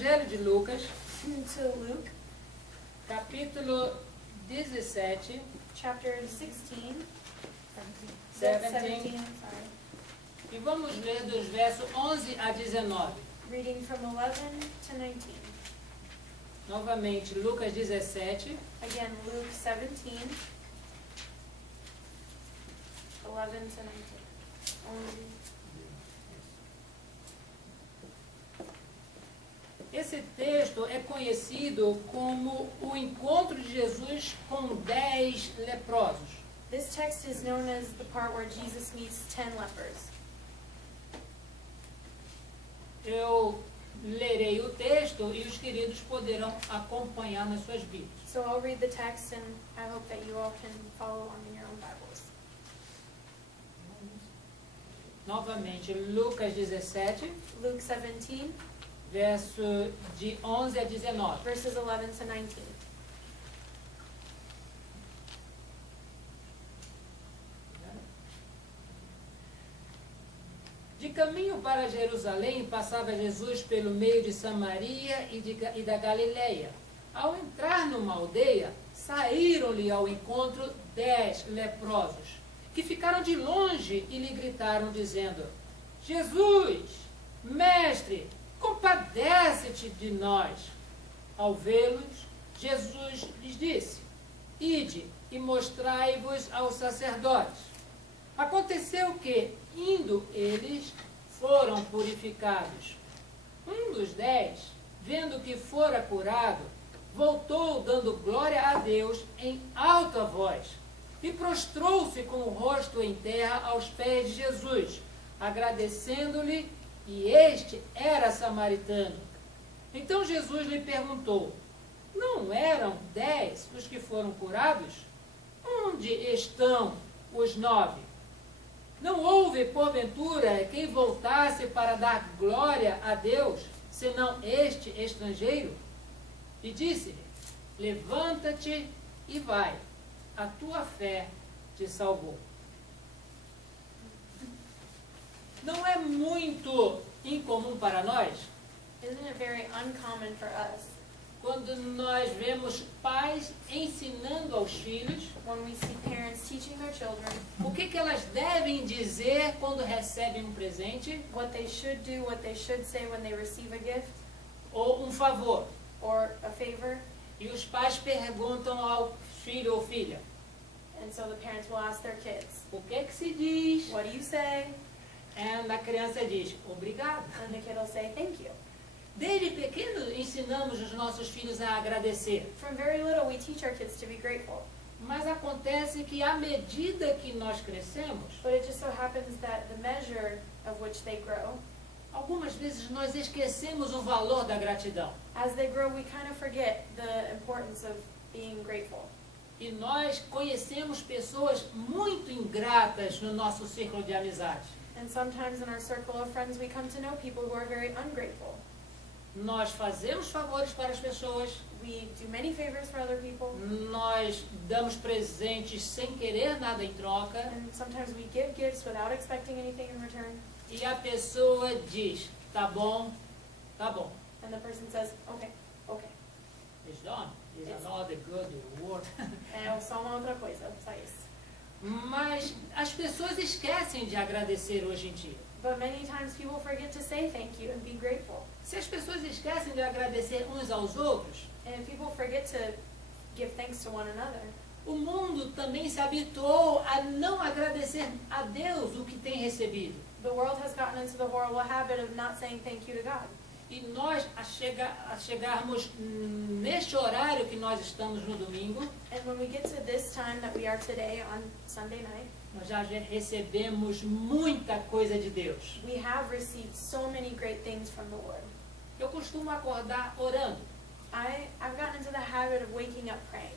Evangelho de Lucas, to Luke capítulo 17, chapter 16, 17. 17, I'm sorry. E vamos ler dos versos 11 a 19. Reading from 11 to 19. Novamente, Lucas 17, Again, Luke 17, 11 to 19. Esse texto é conhecido como o encontro de Jesus com 10 leprosos. This text is known as the part where Jesus meets 10 lepers. Eu lerei o texto e os queridos poderão acompanhar nas suas Bíblias. So I'll read the text and I hope that you all can follow along in your own Bibles. Novamente, Lucas 17, Luke 17, verso de 11 a 19. verses 11 to 19. De caminho para Jerusalém, passava Jesus pelo meio de Samaria e da Galileia. Ao entrar numa aldeia, saíram-lhe ao encontro 10 leprosos, que ficaram de longe e lhe gritaram, dizendo: Jesus, mestre, compadece-te de nós. Ao vê-los, Jesus lhes disse: Ide e mostrai-vos aos sacerdotes. Aconteceu que, indo eles, foram purificados. Um dos 10, vendo que fora curado, voltou dando glória a Deus em alta voz e prostrou-se com o rosto em terra aos pés de Jesus, agradecendo-lhe, e este era samaritano. Então Jesus lhe perguntou: Não eram 10 os que foram curados? Onde estão os 9? Não houve, porventura, quem voltasse para dar glória a Deus, senão este estrangeiro? E disse-lhe: Levanta-te e vai, a tua fé te salvou. Não é muito incomum para nós, Isn't it very uncommon for us quando nós vemos pais ensinando aos filhos when we see parents teaching their children o que elas devem dizer quando recebem um presente what they should do, what they should say when they receive a gift ou um favor? or a favor? E os pais perguntam ao filho ou filha: And so the parents will ask their kids, O que se diz? what do you say? A criança diz: Obrigado. And the kid will say, thank you. Desde pequeno ensinamos os nossos filhos a agradecer. From very little, we teach our kids to be grateful. Mas acontece que à medida que nós crescemos, But it just so happens that the measure of which they grow, algumas vezes nós esquecemos o valor da gratidão. as they grow, we kind of forget the importance of being grateful. E nós conhecemos pessoas muito ingratas no nosso círculo de amizade. And sometimes in our circle of friends, we come to know people who are very ungrateful. Nós fazemos favores para as pessoas, We do many favors for other people, nós damos presentes sem querer nada em troca, and sometimes we give gifts without expecting anything in return. e a pessoa diz: Tá bom, tá bom. And the person says, okay, okay. It's done. It's another good word. É só uma outra coisa, só isso. Mas as pessoas esquecem de agradecer hoje em dia. But many times people forget to say thank you and be grateful. Se as pessoas esquecem de agradecer uns aos outros, And if people forget to give thanks to one another, o mundo também se habituou a não agradecer a Deus o que tem recebido. the world has gotten into the horrible habit of not saying thank you to God. E nós, a chegarmos neste horário que nós estamos no domingo, And when we get to this time that we are today on Sunday night, nós já recebemos muita coisa de Deus. we have received so many great things from the Lord. Eu costumo acordar orando. I've gotten into the habit of waking up praying.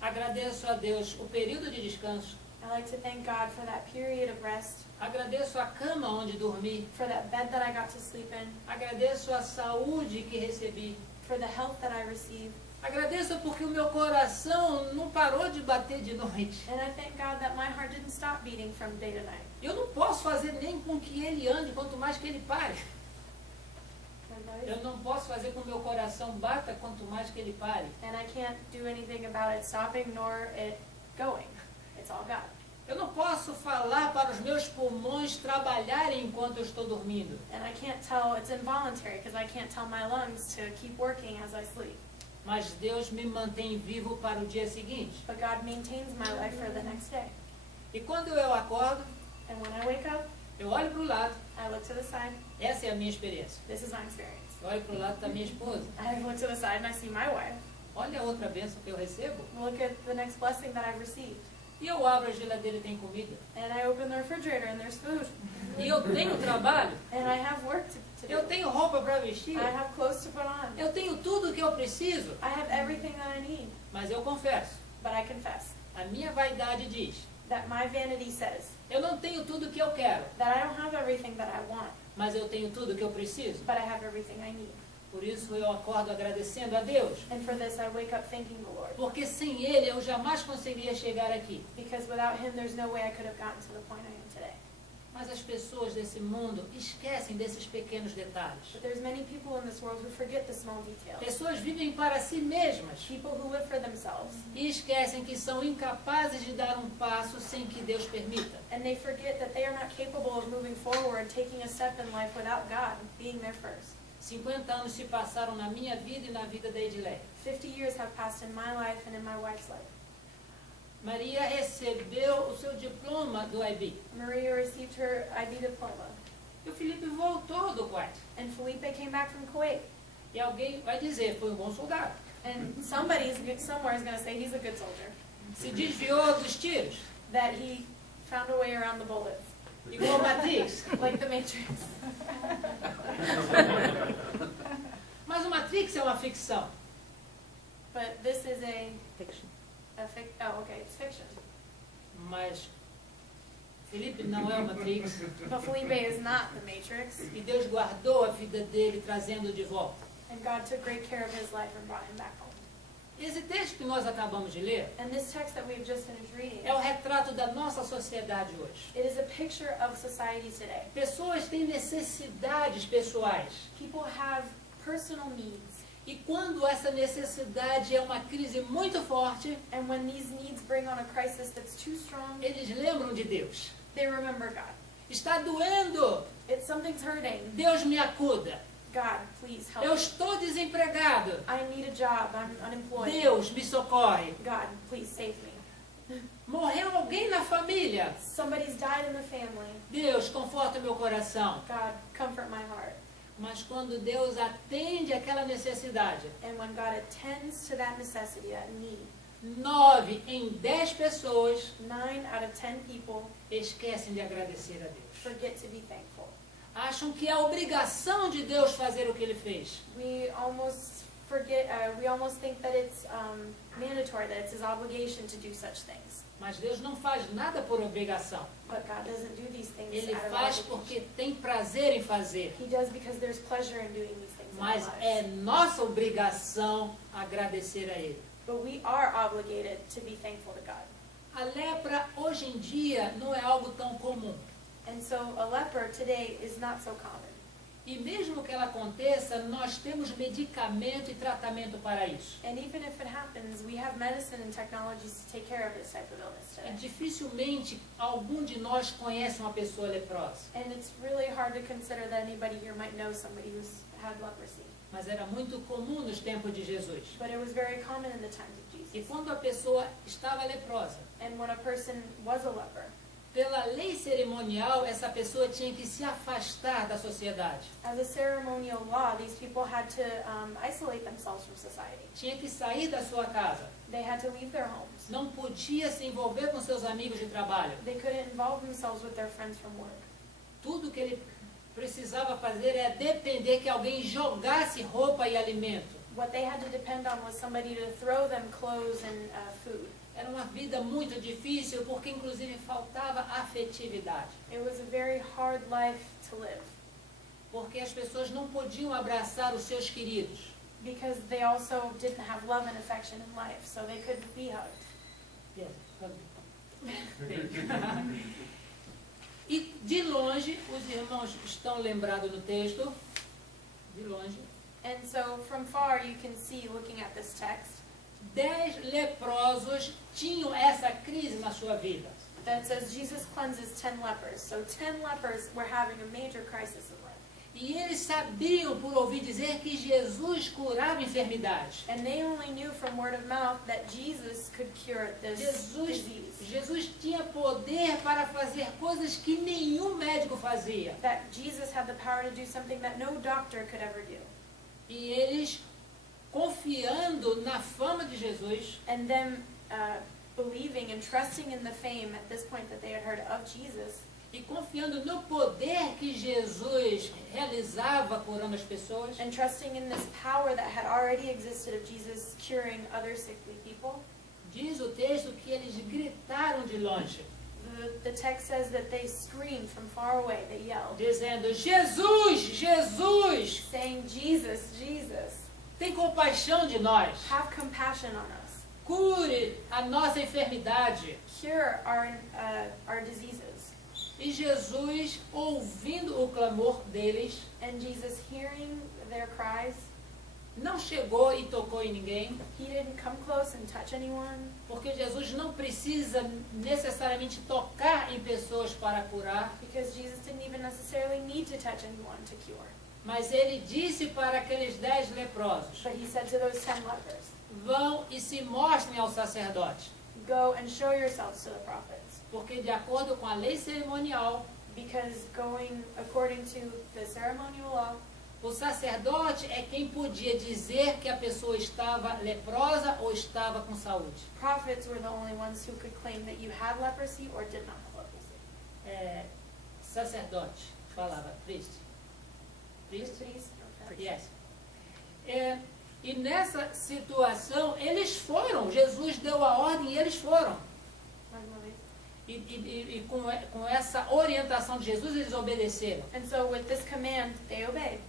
Agradeço a Deus o período de descanso. I like to thank God for that period of rest, Agradeço a cama onde dormi. for that bed that I got to sleep in, Agradeço a saúde que recebi. for the health that I received. Agradeço porque o meu coração não parou de bater de noite. And I thank God that my heart didn't stop beating from day to night. Eu não posso fazer nem com que ele ande, quanto mais que ele pare. Eu não posso fazer com que o meu coração bata quanto mais que ele pare. And I can't do anything about it stopping nor it going. It's all God. Eu não posso falar para os meus pulmões trabalharem enquanto eu estou dormindo. And I can't tell, it's involuntary because I can't tell my lungs to keep working as I sleep. Mas Deus me mantém vivo para o dia seguinte. But God maintains my life for the next day. E quando eu acordo, And when I wake up, eu olho para o lado. I look to the side. Essa é a minha experiência. This is my experience. Eu olho para o lado da minha esposa. I look to the side and I see my wife. Olha a outra bênção que eu recebo. Look at the next blessing that I've received. E eu abro a geladeira e tem comida. And I open the refrigerator and there's food. E eu tenho trabalho. And I have work to do. Eu tenho roupa para vestir. I have clothes to put on. Eu tenho tudo o que eu preciso. I have everything that I need. Mas eu confesso, But I confess a minha vaidade diz, that my vanity says eu não tenho tudo o que eu quero, that I don't have everything that I want, mas eu tenho tudo o que eu preciso. but I have everything I need. Por isso eu acordo agradecendo a Deus. And for this I wake up thanking the Lord. Porque sem Ele eu jamais conseguiria chegar aqui. Because without Him there's no way I could have gotten to the point I am today. Mas as pessoas desse mundo esquecem desses pequenos detalhes. But there's many people in this world who forget the small details. Pessoas vivem para si mesmas People who live for themselves. e esquecem que são incapazes de dar um passo sem que Deus permita. And they forget that they are not capable of moving forward, taking a step in life without God being there first. 50 anos se passaram na minha vida e na vida da Edileia. 50 years have passed in my life and in my wife's life. Maria recebeu o seu diploma do IB. Maria received her IB diploma. E o Felipe voltou do Kuwait. And Felipe came back from Kuwait. E alguém vai dizer, foi um bom soldado. And somewhere is going to say he's a good soldier. Se desviou dos tiros. That he found a way around the bullets. Igual Matrix. Like the Matrix. Mas o Matrix é uma ficção. But this is Fiction. oh, okay, it's fiction. Mas Felipe não é o Matrix. But Felipe is not the Matrix. E Deus guardou a vida dele, trazendo-o de volta. And God took great care of his life and brought him back home. Esse texto que nós acabamos de ler And this text that we've just finished reading, é o retrato da nossa sociedade hoje. it is a picture of society today. Pessoas têm necessidades pessoais. People have personal needs. E quando essa necessidade é uma crise muito forte, And when these needs bring on a crisis that's too strong, eles lembram de Deus. they remember God. Está doendo. Something's hurting. Deus me acuda. God, please help Eu me. estou desempregado. I need a job. I'm unemployed. Deus me socorre. God, please save me. Morreu alguém na família. Somebody's died in the family. Deus, conforta meu coração. God, comfort my heart. Mas quando Deus atende aquela necessidade, And when God attends to that necessity, that need, 9 em 10 pessoas 9 out of 10 people esquecem de agradecer a Deus. forget to be thankful. Acham que é a obrigação de Deus fazer o que Ele fez. We almost forget, we almost think that it's mandatory, that it's his obligation to do such things. Mas Deus não faz nada por obrigação. But God doesn't do these things Ele out of faz obligation. porque tem prazer em fazer. He does because there's pleasure in doing these things in our Mas lives. é nossa obrigação agradecer a Ele. But we are obligated to be thankful to God. A lepra hoje em dia não é algo tão comum. And so a leper today is not so common. E mesmo que ela aconteça, nós temos medicamento e tratamento para isso. And even if it happens, we have medicine and technologies to take care of this type of illness E today. dificilmente algum de nós conhece uma pessoa leprosa. And it's really hard to consider that anybody here might know somebody who's had leprosy. Mas era muito comum nos tempos de Jesus. But it was very common in the times of E Jesus. quando a pessoa estava leprosa, And when a person was a leper, pela lei cerimonial, essa pessoa tinha que se afastar da sociedade. as a ceremonial law, these people had to isolate themselves from society. Tinha que sair da sua casa. They had to leave their homes. Não podia se envolver com seus amigos de trabalho. They couldn't involve themselves with their friends from work. Tudo que ele precisava fazer era depender que alguém jogasse roupa e alimento. What they had to depend on was somebody to throw them clothes and food. Era uma vida muito difícil porque inclusive faltava afetividade. It was a very hard life to live Porque as pessoas não podiam abraçar os seus queridos. because they also didn't have love and affection in life, so they couldn't be hugged. E de longe, os irmãos estão lembrados no texto, de longe, And so from far you can see, looking at this text, 10 leprosos tinham essa crise na sua vida. that says Jesus cleanses 10 lepers. So 10 lepers were having a major crisis of life. E eles sabiam, por ouvir dizer, que Jesus curava enfermidades. And they only knew from word of mouth that Jesus could cure this disease. Jesus tinha poder para fazer coisas que nenhum médico fazia. That Jesus had the power to do something that no doctor could ever do. E eles, confiando na fama de Jesus, And them believing and trusting in the fame at this point that they had heard of Jesus, e confiando no poder que Jesus realizava curando as pessoas, and trusting in this power that had already existed of Jesus curing other sickly people, diz o texto que eles gritaram de longe, the text says that they screamed from far away, they yelled, dizendo: Jesus, Jesus, saying, Jesus, Jesus, tem compaixão de nós, have compassion on us. cure a nossa enfermidade. Cure our diseases. E Jesus, ouvindo o clamor deles, And Jesus, hearing their cries, não chegou e tocou em ninguém, he didn't come close and touch anyone, porque Jesus não precisa necessariamente tocar em pessoas para curar, because Jesus didn't even necessarily need to touch anyone to cure. mas ele disse para aqueles 10 leprosos: But he said to those 10 lepers, vão e se mostrem ao sacerdote, go and show yourselves to the prophets, porque de acordo com a lei cerimonial, because going according to the ceremonial law, o sacerdote é quem podia dizer que a pessoa estava leprosa ou estava com saúde. prophets were the only ones who could claim that you had leprosy or did not have leprosy. Sacerdote, falava, priest. Priest? Priest? Okay. Yes. E nessa situação, eles foram. Jesus deu a ordem e eles foram. Mais uma vez. E com essa orientação de Jesus, eles obedeceram. And so with this command, they obeyed,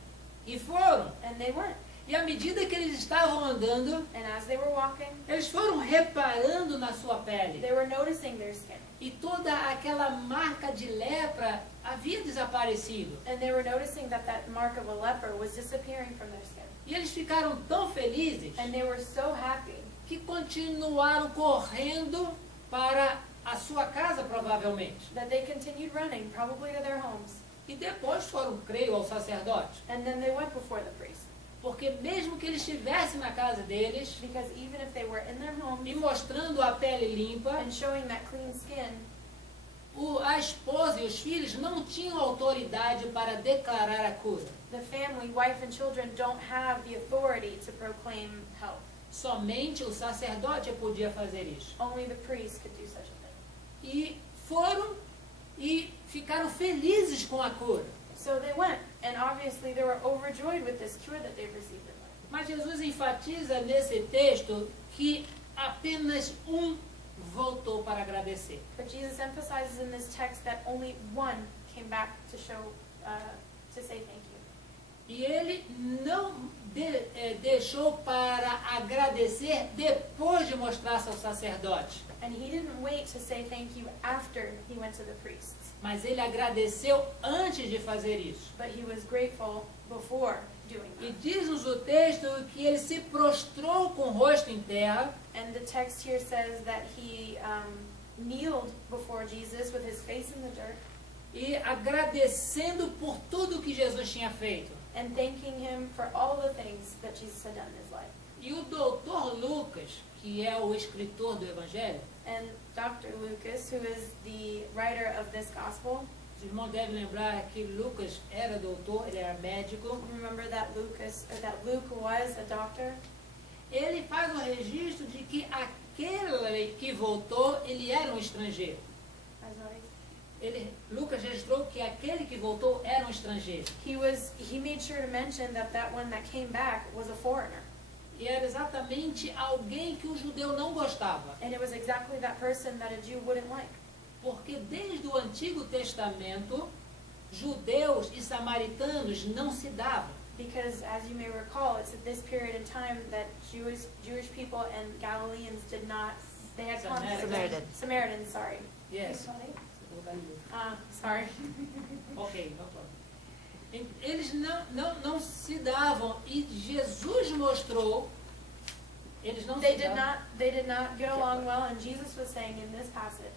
E foram. and they went. E à medida que eles estavam andando, And as they were walking, eles foram reparando na sua pele. they were noticing their skin. E toda aquela marca de lepra havia desaparecido. And they were noticing that that mark of a leper was disappearing from their skin. E eles ficaram tão felizes And they were so happy que continuaram correndo para a sua casa, provavelmente. that they continued running, probably to their homes. E depois foram, creio, ao sacerdote. And then they went before the priest. Porque mesmo que eles estivessem na casa deles, Because even if they were in their homes e mostrando a pele limpa, and showing that clean skin, a esposa e os filhos não tinham autoridade para declarar a cura. the family, wife and children don't have the authority to proclaim health. Somente o sacerdote podia fazer isso. Only the priest could do such a thing. E foram e ficaram felizes com a cura. So they went, and obviously they were overjoyed with this cure that they've received in life. Mas Jesus enfatiza nesse texto que apenas voltou para agradecer. But Jesus emphasizes in this text that only one came back to show, to say thank you. E ele não deixou para agradecer depois de mostrar-se ao sacerdote. And he didn't wait to say thank you after he went to the priests, Mas ele agradeceu antes de fazer isso. but he was grateful before doing E that. diz-nos o texto que ele se prostrou com o rosto em terra And the text here says that he kneeled before Jesus with his face in the dirt e agradecendo por tudo que Jesus tinha feito. and thanking him for all the things that Jesus had done in his life. E o doutor Lucas, que é o escritor do Evangelho, And Dr. Lucas, who is the writer of this gospel, os irmãos devem lembrar que Lucas era doutor, ele era médico. remember that Luke was a doctor. Ele faz o registro de que aquele que voltou, ele era um estrangeiro. Lucas registrou que aquele que voltou era um estrangeiro. He made sure to mention that one that came back was a foreigner. E era exatamente alguém que o judeu não gostava. And it was exactly that person that a Jew wouldn't like. Porque desde o Antigo Testamento, judeus e samaritanos não se davam. Because, as you may recall, it's at this period in time that Jewish people and Galileans did not, they had conflict. Samaritans, sorry. Yes. Sorry. Ok, no problem. Eles não se davam, e Jesus mostrou, eles não se davam, they did not get along well, and Jesus was saying in this passage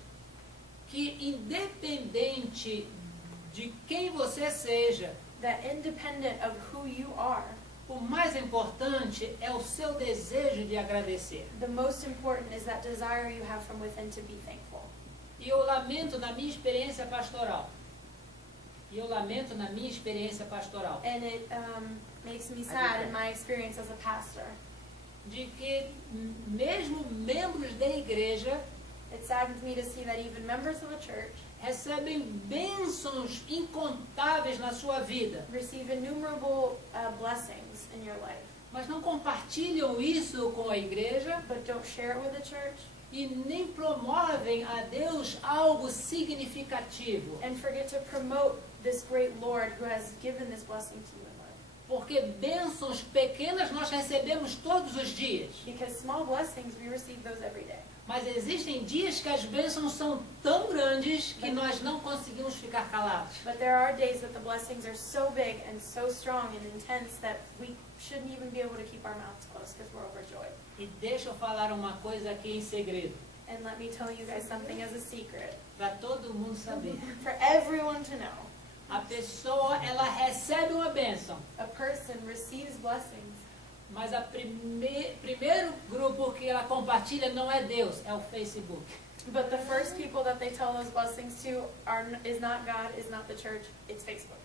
que independente de quem você seja, that independent of who you are, o mais importante é o seu desejo de agradecer. the most important is that desire you have from within to be thankful. E eu lamento na minha experiência pastoral. And it makes me sad in my experience as a pastor. De que mesmo membros da igreja It saddens me to see that even members of a church recebem bênçãos incontáveis na sua vida, receive innumerable blessings in your life, mas não compartilham isso com a igreja but don't share it with the church e nem promovem a Deus algo significativo. and forget to promote this great Lord who has given this blessing to you in life. Porque bênçãos pequenas nós recebemos todos os dias. Because small blessings, we receive those every day. Mas existem dias que as bênçãos são tão grandes que nós não conseguimos ficar calados. But there are days that the blessings are so big and so strong and intense that we shouldn't even be able to keep our mouths closed because we're overjoyed. E deixa eu falar uma coisa aqui em segredo, And let me tell you guys something as a secret, para todo mundo saber. for everyone to know. A pessoa, ela recebe uma bênção, A person receives blessings, mas o primeiro grupo que ela compartilha não é Deus, é o Facebook. but the first people that they tell those blessings to is not God, is not the church, it's Facebook.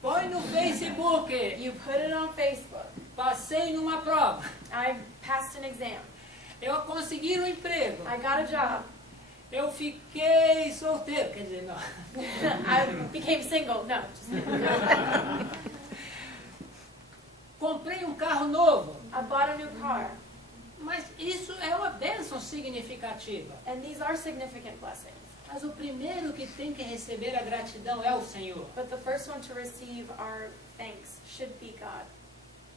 Põe no Facebook, You put it on Facebook. passei numa prova, I passed an exam. eu consegui um emprego, I got a job. eu fiquei solteiro, quer dizer, não. I became single. No, just kidding. Comprei um carro novo, I bought a new car. mas isso é uma bênção significativa. And these are significant blessings. Mas o primeiro que tem que receber a gratidão é o Senhor. But the first one to receive our thanks should be God.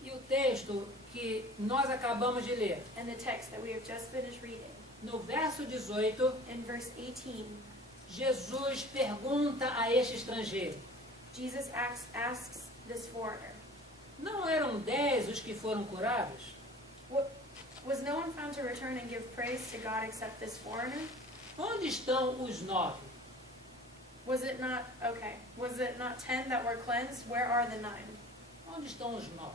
E o texto que nós acabamos de ler, And the text that we have just finished reading, no verso 18, in verse 18, Jesus pergunta a este estrangeiro: Jesus asks this foreigner, não eram 10 os que foram curados? was no one found to return and give praise to God except this foreigner? Onde estão os 9? Was it not 10 that were cleansed? Where are the 9? Onde estão os 9?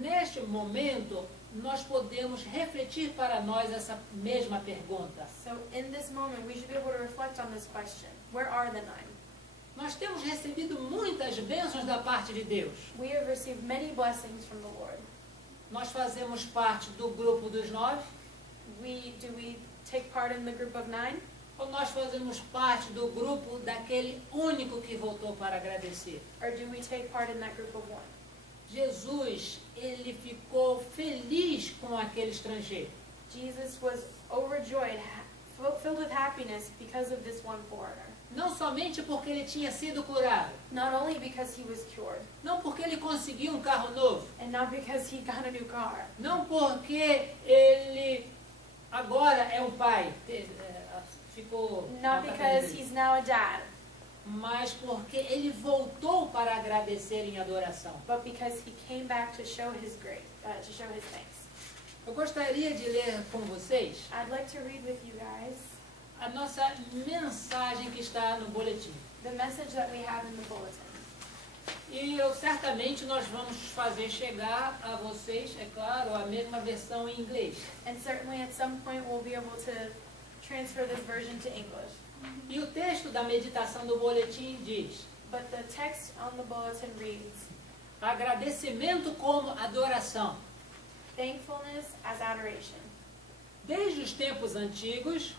Neste momento, nós podemos refletir para nós essa mesma pergunta. So in this moment, we should be able to reflect on this question. Where are the 9? Nós temos recebido muitas bênçãos da parte de Deus. We have received many blessings from the Lord. Nós fazemos parte do grupo dos 9? Do we take part in the group of 9? Ou nós fazemos parte do grupo daquele único que voltou para agradecer? Or do we take part in that group of 1? Jesus, ele ficou feliz com aquele estrangeiro. Jesus was overjoyed, filled with happiness because of this one foreigner. Não somente porque ele tinha sido curado, Not only because he was cured, não porque ele conseguiu um carro novo, and not because he got a new car, não porque ele agora é um pai, ficou not because he's now a dad, mas porque ele voltou para agradecer em adoração. but because he came back to show his grace, to show his thanks. Eu gostaria de ler com vocês I'd like to read with you guys a nossa mensagem que está no boletim. the message that we have in the bulletin. E certamente nós vamos fazer chegar a vocês, é claro, a mesma versão em inglês. And certainly at some point we'll be able to transfer this version to English. E o texto da meditação do boletim diz: But the text on the bulletin reads, agradecimento como adoração. thankfulness as adoration. Desde os tempos antigos,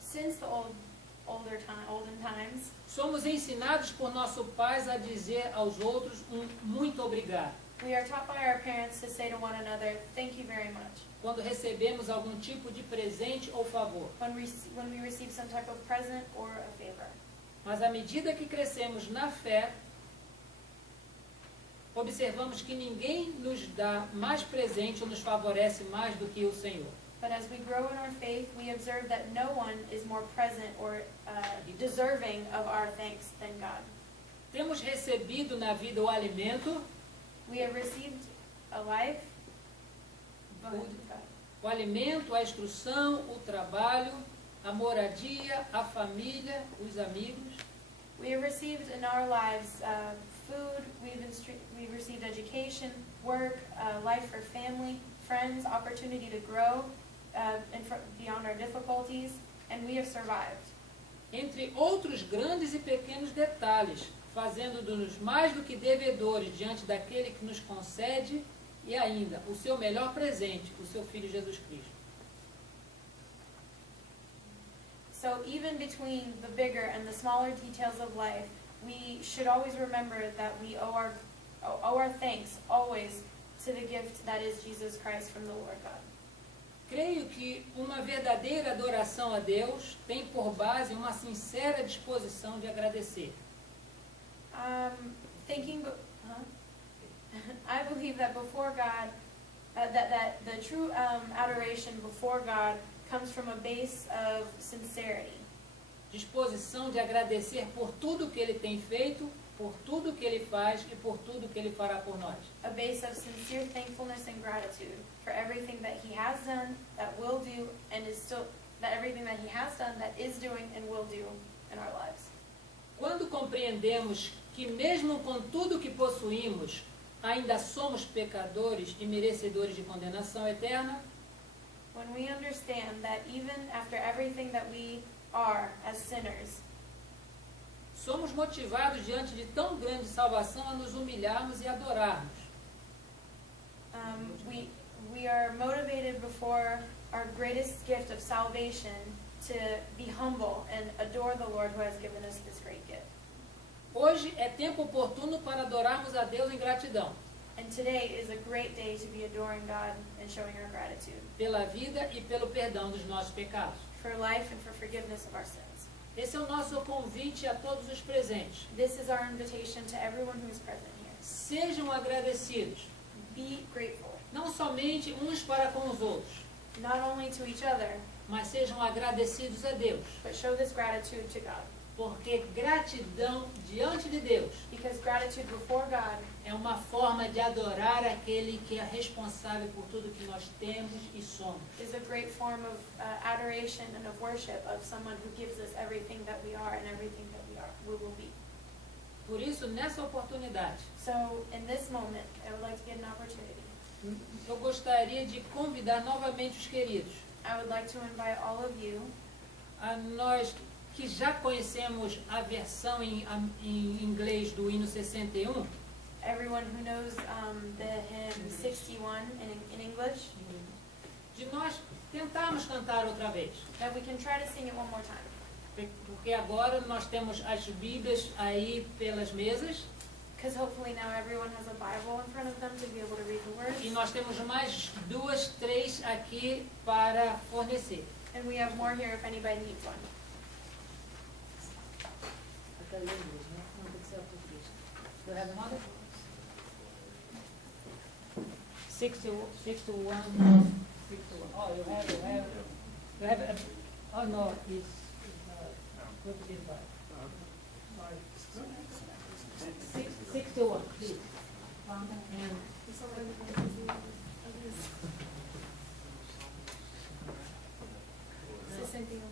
Since the olden times, somos ensinados por nossos pais a dizer aos outros muito obrigado, we are taught by our parents to say to one another, thank you very much, quando recebemos algum tipo de presente ou favor. when we receive some type of present or a favor. Mas à medida que crescemos na fé, observamos que ninguém nos dá mais presente ou nos favorece mais do que o Senhor. But as we grow in our faith, we observe that no one is more present or deserving of our thanks than God. Temos recebido na vida o alimento, We have received a life. Go ahead. o alimento, a instrução, o trabalho, a moradia, a família, os amigos. We have received in our lives food, we've received education, work, life for family, friends, opportunity to grow beyond our difficulties, and we have survived. Entre outros grandes e pequenos detalhes, fazendo-nos mais do que devedores diante daquele que nos concede e ainda o seu melhor presente, o seu Filho Jesus Cristo. So even between the bigger and the smaller details of life, we should always remember that we owe our thanks always to the gift that is Jesus Christ from the Lord God. Creio que uma verdadeira adoração a Deus tem por base uma sincera disposição de agradecer. I believe that before God, that the true adoration before God comes from a base of sincerity. Disposição de agradecer por tudo que Ele tem feito, por tudo que Ele faz e por tudo que Ele fará por nós. A base of sincere thankfulness and gratitude for everything that He has done, that will do, and everything that He has done, that is doing, and will do in our lives. Quando compreendemos que mesmo com tudo que possuímos, ainda somos pecadores e merecedores de condenação eterna, when we understand that even after everything that we are as sinners, somos motivados diante de tão grande salvação a nos humilharmos e adorarmos. We are motivated before our greatest gift of salvation to be humble and adore the Lord who has given us this great gift. Hoje é tempo oportuno para adorarmos a Deus em gratidão. And today is a great day to be adoring God and showing our gratitude. Pela vida e pelo perdão dos nossos pecados. For life and for forgiveness of our sins. Esse é o nosso convite a todos os presentes. This is our invitation to everyone who is present here. Sejam agradecidos. Be grateful. Não somente uns para com os outros. Not only to each other, mas sejam agradecidos a Deus. But show this gratitude to God. Porque gratidão diante de Deus Because gratitude before God é uma forma de adorar aquele que é responsável por tudo que nós temos e somos. Is a great form of adoration and of worship of someone who gives us everything that we are and everything that we will be. Por isso, nessa oportunidade, So, in this moment, I would like to get an opportunity. Eu gostaria de convidar novamente os queridos. I would like to invite all of you, a nós que já conhecemos a versão em inglês do hino 61, everyone who knows the hymn 61 in English, de nós tentarmos cantar outra vez. that we can try to sing it one more time. Porque agora nós temos as Bíblias aí pelas mesas. Because hopefully now everyone has a Bible in front of them to be able to read the words. E nós temos mais 2, 3 aqui para fornecer. And we have more here if anybody needs one. Não tem que ser a português. Do you have another? 61. Oh, you have. Oh no, it's repeated by. 61, please. And 61.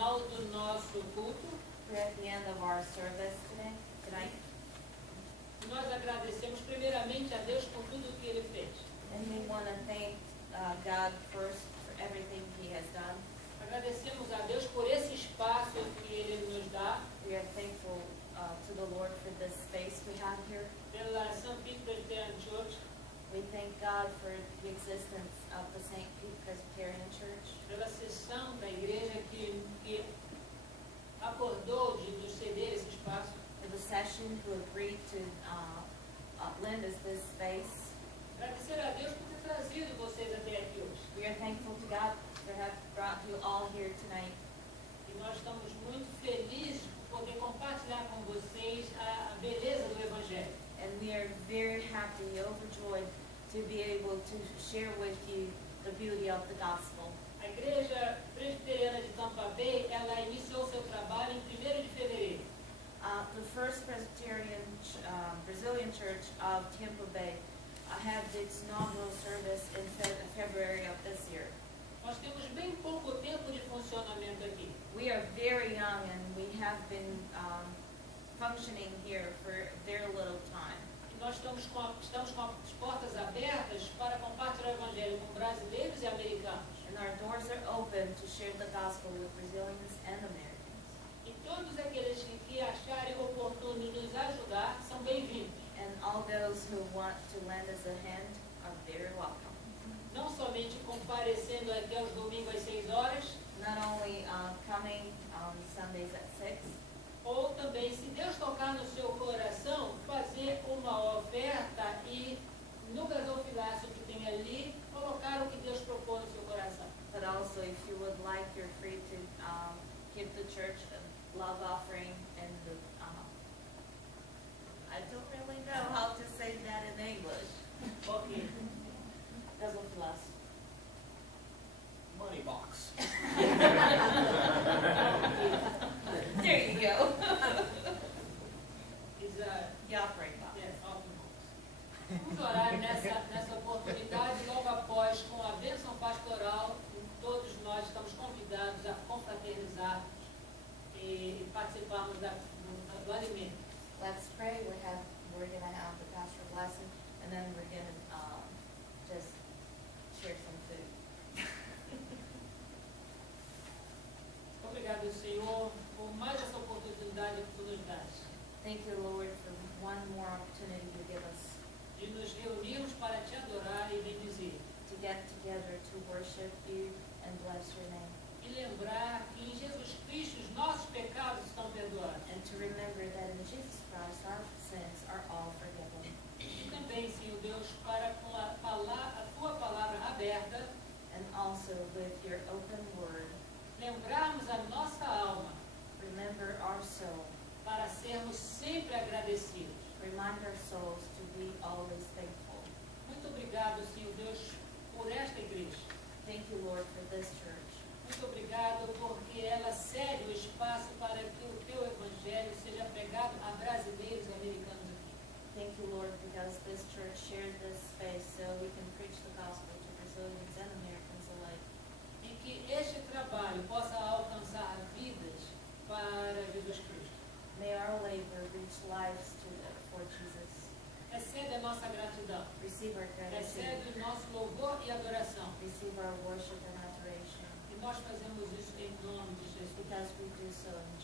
final do nosso culto. We're at the end of our service tonight, Nós agradecemos primeiramente a Deus por tudo o que Ele fez. and we want to thank God first for everything He has done. Agradecemos a Deus por esse espaço que Ele nos dá, We are thankful to the Lord for this space we have here. pela St. Pete Presbyterian Church, We thank God for the existence of the St. Pete Presbyterian Church, pela sessão da igreja que acordou de nos ceder esse espaço. for the session who agreed to lend us this space. Agradecer a Deus por ter trazido vocês até aqui hoje. We are thankful to God for having brought you all here tonight. E nós estamos muito felizes por poder compartilhar com vocês a beleza do Evangelho. And we are very happy, overjoyed to be able to share with you the beauty of the gospel. A Igreja Presbiteriana de Tampa Bay, ela iniciou seu trabalho em 1º de fevereiro. The First Presbyterian Brazilian Church of Tampa Bay had its inaugural service in February of this year. Nós temos bem pouco tempo de funcionamento aqui. We are very young and we have been functioning here for very little time. E nós estamos com as portas abertas para compartilhar o Evangelho com brasileiros e americanos. And our doors are open to share the gospel with Brazilians and Americans. E todos aqueles que acharem oportuno nos ajudar são bem-vindos. And all those who want to lend us a hand are very welcome. Não somente comparecendo aqui aos domingos às 6 horas, Not only coming on Sundays at 6, ou também, se Deus tocar no seu coração, fazer uma oferta e no gasofilácio que tem ali, colocar o que Deus propôs no seu coração. but also if you would like, you're free to give the church a love offering and the, I don't really know how to say that in English. Ok. Gasofilas. Money box. There you go. Is a, The offering box. yes, offering box. Vamos orar nessa oportunidade, logo após, com a bênção pastoral, todos nós estamos convidados a confraternizarmos e participarmos do alimento. Let's pray. We're going to have the pastor blessing, and then we're going to just share some food. Obrigado, Senhor, por mais essa oportunidade que tu nos dás, Thank you, Lord, for one more opportunity you give us de nos reunirmos para te adorar e bendizer. to get together to worship you and bless your name, E lembrar que em Jesus Cristo os nossos pecados estão perdoados. and to remember that in Jesus Christ our sins are all forgiven. E também, Senhor Deus, para com a tua palavra aberta, And also with your open word, lembrarmos a nossa alma remember our soul, para sermos sempre agradecidos. remind our souls to be always thankful. Muito obrigado, Senhor Deus, por esta igreja. Thank you, Lord, for this church. Muito obrigado porque ela cede o espaço para que o teu evangelho seja pregado a brasileiros e americanos aqui. Thank you, Lord, because this church shared this space so we can preach the gospel to Brazilians and Americans alike. E que este trabalho possa alcançar vidas para Jesus Cristo. May our labor reach lives for Jesus. Recebe a nossa gratidão. Receive our gratitude. Recebe o nosso louvor e adoração. Receive our worship and adoration. E nós fazemos isso em nome de Jesus. Because we do so in